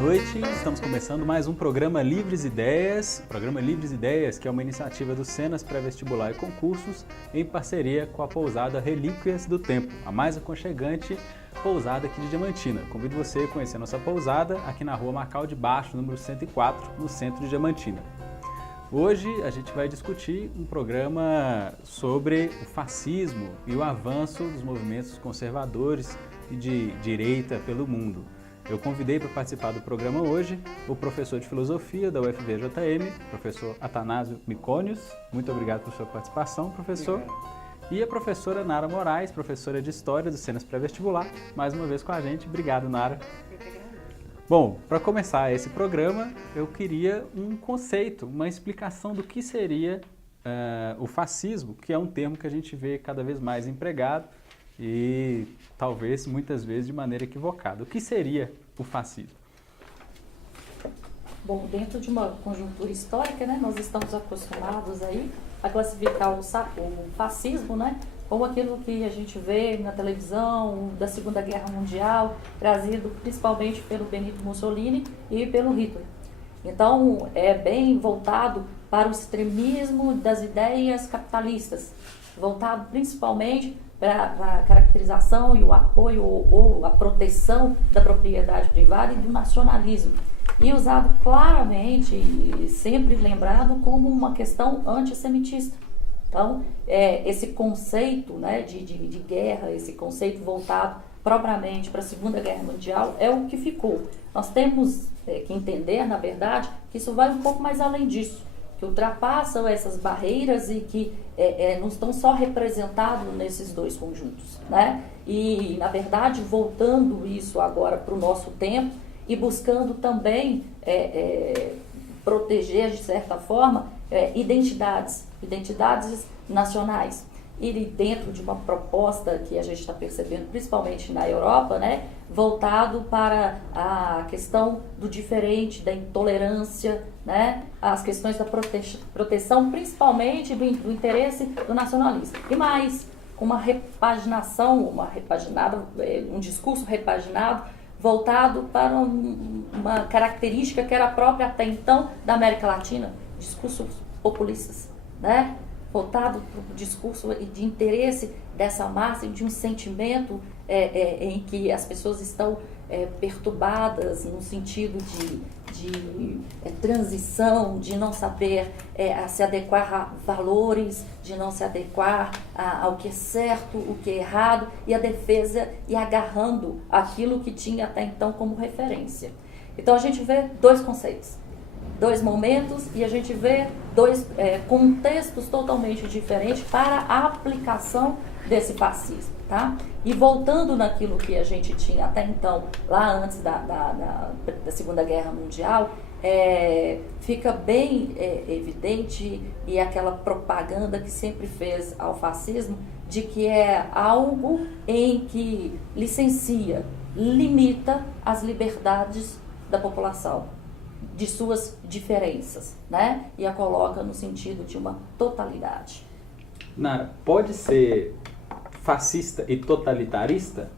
noite, estamos começando mais um programa Livres Ideias. O programa Livres Ideias, que é uma iniciativa do Senas Pré-Vestibular e Concursos, em parceria com a pousada Relíquias do Tempo, a mais aconchegante pousada aqui de Diamantina. Convido você a conhecer a nossa pousada aqui na rua Macau de Baixo, número 104, no centro de Diamantina. Hoje a gente vai discutir um programa sobre o fascismo e o avanço dos movimentos conservadores e de direita pelo mundo. Eu convidei para participar do programa hoje o professor de filosofia da UFVJM, professor Atanásio Micônios. Muito obrigado por sua participação, professor. Obrigado. E a professora Nara Moraes, professora de História do Senas Pré-Vestibular, mais uma vez com a gente. Obrigado, Nara. Bom, para começar esse programa, eu queria um conceito, uma explicação do que seria o fascismo, que é um termo que a gente vê cada vez mais empregado e talvez muitas vezes de maneira equivocada. O que seria o fascismo? Bom, dentro de uma conjuntura histórica, né, nós estamos acostumados aí a classificar o fascismo, né, como aquilo que a gente vê na televisão da Segunda Guerra Mundial, trazido principalmente pelo Benito Mussolini e pelo Hitler. Então, é bem voltado para o extremismo das ideias capitalistas, voltado principalmente para a caracterização e o apoio ou a proteção da propriedade privada e do nacionalismo. E usado claramente e sempre lembrado como uma questão antissemitista. Então, esse conceito, né, de guerra, esse conceito voltado propriamente para a Segunda Guerra Mundial é o que ficou. Nós temos que entender, na verdade, que isso vai um pouco mais além disso, que ultrapassam essas barreiras e que não estão só representados nesses dois conjuntos, né? E, na verdade, voltando isso agora para o nosso tempo e buscando também proteger, de certa forma, identidades nacionais. E dentro de uma proposta que a gente está percebendo, principalmente na Europa, né, voltado para a questão do diferente, da intolerância, né, as questões da proteção, principalmente do interesse do nacionalismo. E mais, uma repaginação, um discurso repaginado, voltado para uma característica que era própria até então da América Latina, discursos populistas, né? Voltado para o discurso de interesse dessa massa e de um sentimento em que as pessoas estão perturbadas no sentido de transição, de não saber se adequar a valores, de não se adequar ao que é certo, o que é errado, e a defesa e agarrando aquilo que tinha até então como referência. Então a gente vê dois conceitos, dois momentos, e a gente vê dois contextos totalmente diferentes para a aplicação desse fascismo, tá? E voltando naquilo que a gente tinha até então, lá antes da Segunda Guerra Mundial, fica bem evidente, e aquela propaganda que sempre fez ao fascismo, de que é algo em que licencia, limita as liberdades da população, de suas diferenças, né? E a coloca no sentido de uma totalidade. Nara, pode ser fascista e totalitarista?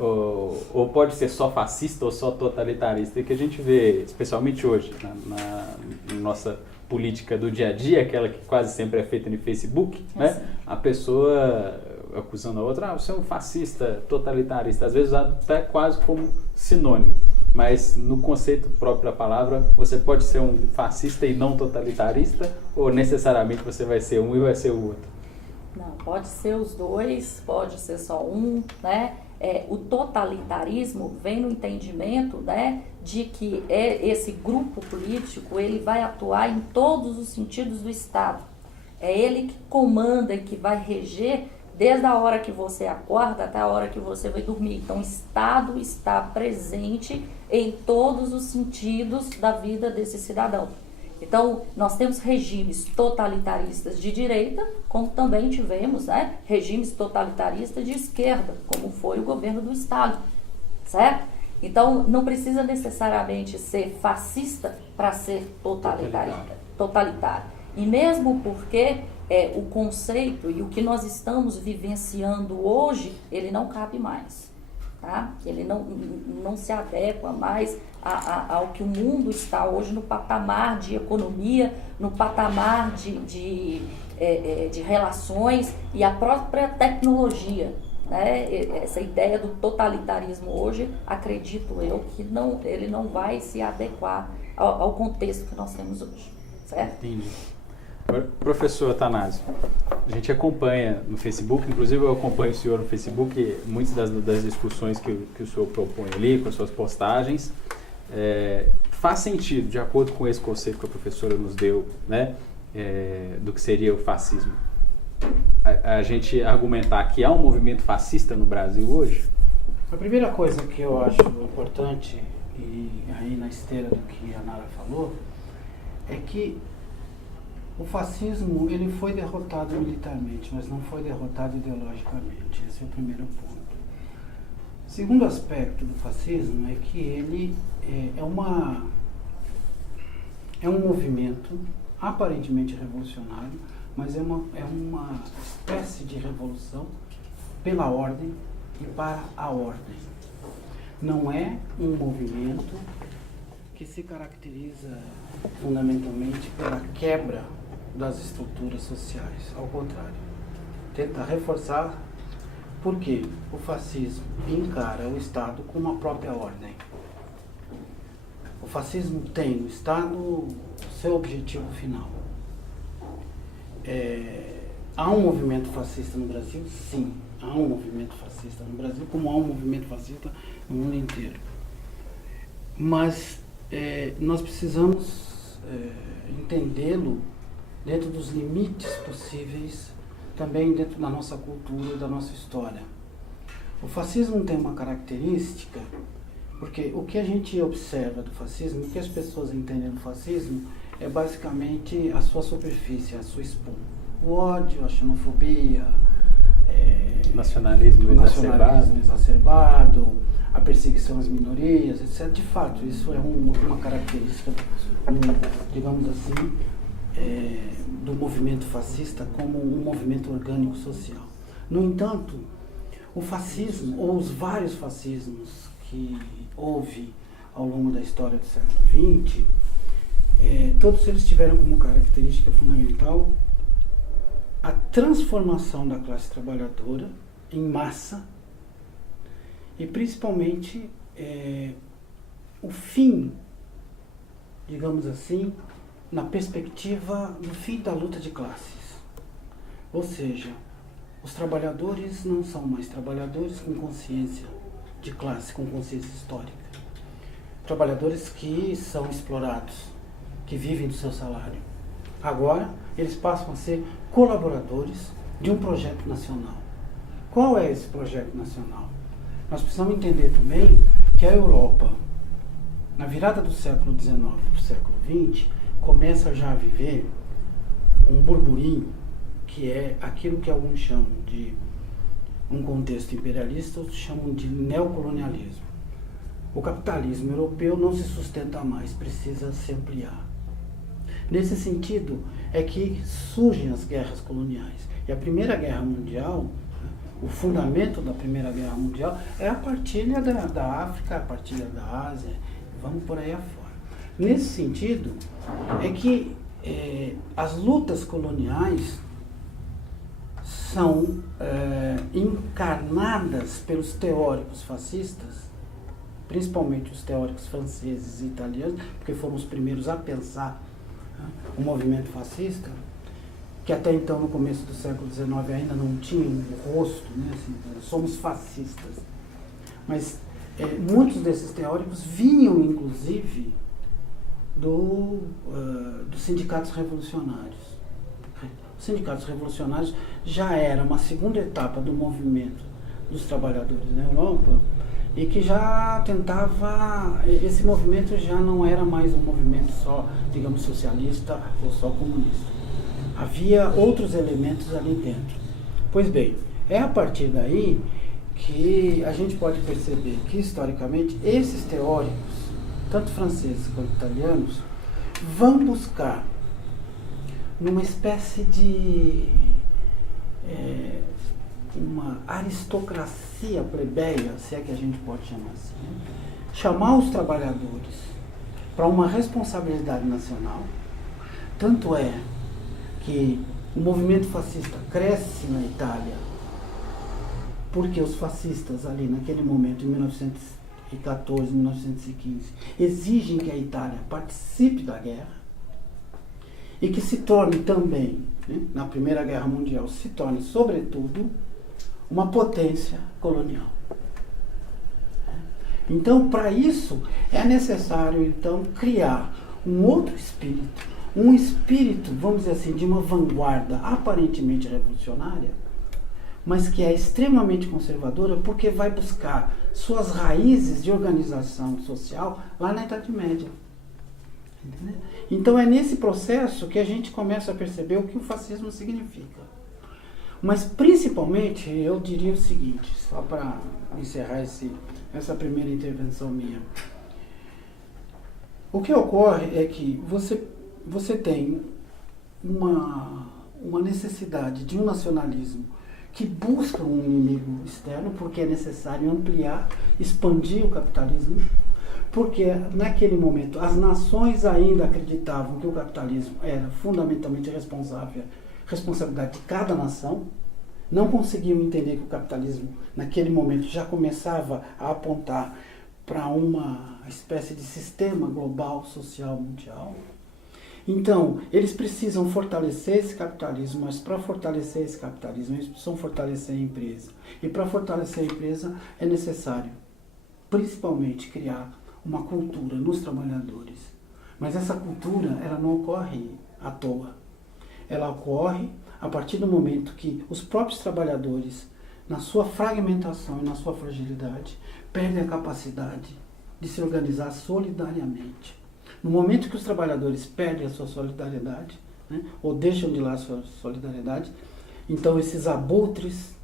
Ou pode ser só fascista ou só totalitarista? E que a gente vê, especialmente hoje, na nossa política do dia a dia, aquela que quase sempre é feita no Facebook, né? A pessoa acusando a outra, você é um fascista, totalitarista, às vezes usado até quase como sinônimo. Mas no conceito próprio da palavra, você pode ser um fascista e não totalitarista, ou necessariamente você vai ser um e vai ser o outro? Não, pode ser os dois, pode ser só um, né? O totalitarismo vem no entendimento, né, de que esse grupo político, ele vai atuar em todos os sentidos do Estado. É ele que comanda e que vai reger desde a hora que você acorda até a hora que você vai dormir. Então, o Estado está presente em todos os sentidos da vida desse cidadão. Então, nós temos regimes totalitaristas de direita, como também tivemos, né, regimes totalitaristas de esquerda, como foi o governo do Estado, certo? Então, não precisa necessariamente ser fascista para ser totalitário. E mesmo porque o conceito e o que nós estamos vivenciando hoje, ele não cabe mais. Tá? Ele não se adequa mais ao que o mundo está hoje no patamar de economia, no patamar de relações e a própria tecnologia. Né? Essa ideia do totalitarismo hoje, acredito eu, que ele não vai se adequar ao contexto que nós temos hoje. Certo? Entendi. Professor Athanásio, a gente acompanha no Facebook, inclusive eu acompanho o senhor no Facebook, muitas das discussões que o senhor propõe ali, com as suas postagens, faz sentido, de acordo com esse conceito que a professora nos deu, né, do que seria o fascismo, a gente argumentar que há um movimento fascista no Brasil hoje? A primeira coisa que eu acho importante, e aí na esteira do que a Nara falou, é que o fascismo ele foi derrotado militarmente, mas não foi derrotado ideologicamente. Esse é o primeiro ponto. O segundo aspecto do fascismo é que ele é um movimento aparentemente revolucionário, mas é uma espécie de revolução pela ordem e para a ordem. Não é um movimento que se caracteriza fundamentalmente pela quebra das estruturas sociais. Ao contrário, tenta reforçar, porque o fascismo encara o Estado como a própria ordem. O fascismo tem no Estado seu objetivo final. Há um movimento fascista no Brasil? Sim, há um movimento fascista no Brasil, como há um movimento fascista no mundo inteiro. Mas nós precisamos entendê-lo dentro dos limites possíveis, também dentro da nossa cultura e da nossa história. O fascismo tem uma característica, porque o que a gente observa do fascismo, o que as pessoas entendem do fascismo, é basicamente a sua superfície, a sua espuma. O ódio, a xenofobia, nacionalismo exacerbado, a perseguição às minorias, etc. De fato, isso é uma característica, digamos assim, do movimento fascista como um movimento orgânico social. No entanto, o fascismo, ou os vários fascismos que houve ao longo da história do século XX, todos eles tiveram como característica fundamental a transformação da classe trabalhadora em massa e principalmente o fim, digamos assim, na perspectiva do fim da luta de classes. Ou seja, os trabalhadores não são mais trabalhadores com consciência de classe, com consciência histórica. Trabalhadores que são explorados, que vivem do seu salário. Agora, eles passam a ser colaboradores de um projeto nacional. Qual é esse projeto nacional? Nós precisamos entender também que a Europa, na virada do século XIX para o século XX, começa já a viver um burburinho, que é aquilo que alguns chamam de um contexto imperialista, outros chamam de neocolonialismo. O capitalismo europeu não se sustenta mais, precisa se ampliar. Nesse sentido, é que surgem as guerras coloniais. E a Primeira Guerra Mundial, o fundamento da Primeira Guerra Mundial é a partilha da África, a partilha da Ásia, vamos por aí afora. Nesse sentido, é que as lutas coloniais são encarnadas pelos teóricos fascistas, principalmente os teóricos franceses e italianos, porque foram os primeiros a pensar o movimento fascista, que até então, no começo do século XIX, ainda não tinha um rosto, né? Assim, somos fascistas. Mas muitos desses teóricos vinham, inclusive, dos sindicatos revolucionários. Os sindicatos revolucionários já era uma segunda etapa do movimento dos trabalhadores na Europa e que já tentava, esse movimento já não era mais um movimento só, digamos, socialista ou só comunista. Havia outros elementos ali dentro. Pois bem, é a partir daí que a gente pode perceber que, historicamente, esses teóricos, tanto franceses quanto italianos, vão buscar numa espécie de uma aristocracia plebeia, se é que a gente pode chamar assim, chamar os trabalhadores para uma responsabilidade nacional. Tanto é que o movimento fascista cresce na Itália porque os fascistas ali naquele momento, em 1914, 1915, exigem que a Itália participe da guerra e que se torne também, né, na Primeira Guerra Mundial, se torne, sobretudo, uma potência colonial. Então, para isso, é necessário, então, criar um outro espírito, um espírito, vamos dizer assim, de uma vanguarda aparentemente revolucionária, mas que é extremamente conservadora porque vai buscar suas raízes de organização social lá na Idade Média. Entendeu? Então, é nesse processo que a gente começa a perceber o que o fascismo significa. Mas, principalmente, eu diria o seguinte, só para encerrar essa primeira intervenção minha. O que ocorre é que você tem uma necessidade de um nacionalismo que busca um inimigo externo, porque é necessário ampliar, expandir o capitalismo, porque naquele momento as nações ainda acreditavam que o capitalismo era fundamentalmente responsabilidade de cada nação, não conseguiam entender que o capitalismo naquele momento já começava a apontar para uma espécie de sistema global, social, mundial. Então, eles precisam fortalecer esse capitalismo, mas para fortalecer esse capitalismo, eles precisam fortalecer a empresa. E para fortalecer a empresa é necessário, principalmente, criar uma cultura nos trabalhadores. Mas essa cultura, ela não ocorre à toa. Ela ocorre a partir do momento que os próprios trabalhadores, na sua fragmentação e na sua fragilidade, perdem a capacidade de se organizar solidariamente. No momento que os trabalhadores perdem a sua solidariedade, né, ou deixam de lado a sua solidariedade, então esses abutres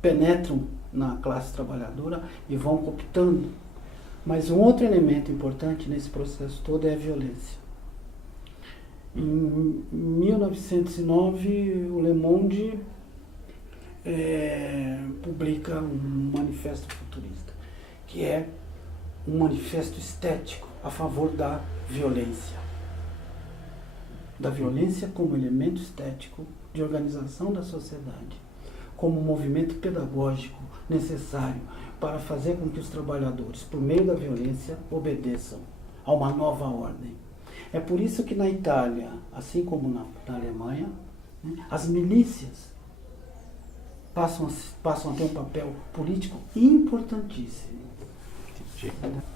penetram na classe trabalhadora e vão cooptando. Mas um outro elemento importante nesse processo todo é a violência. Em 1909, o Le Monde publica um manifesto futurista, que é um manifesto estético a favor da violência como elemento estético de organização da sociedade, como um movimento pedagógico necessário para fazer com que os trabalhadores, por meio da violência, obedeçam a uma nova ordem. É por isso que na Itália, assim como na Alemanha, né, as milícias passam a ter um papel político importantíssimo.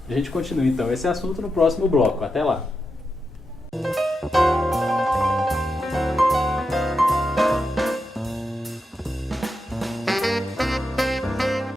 A gente continua então esse assunto no próximo bloco. Até lá!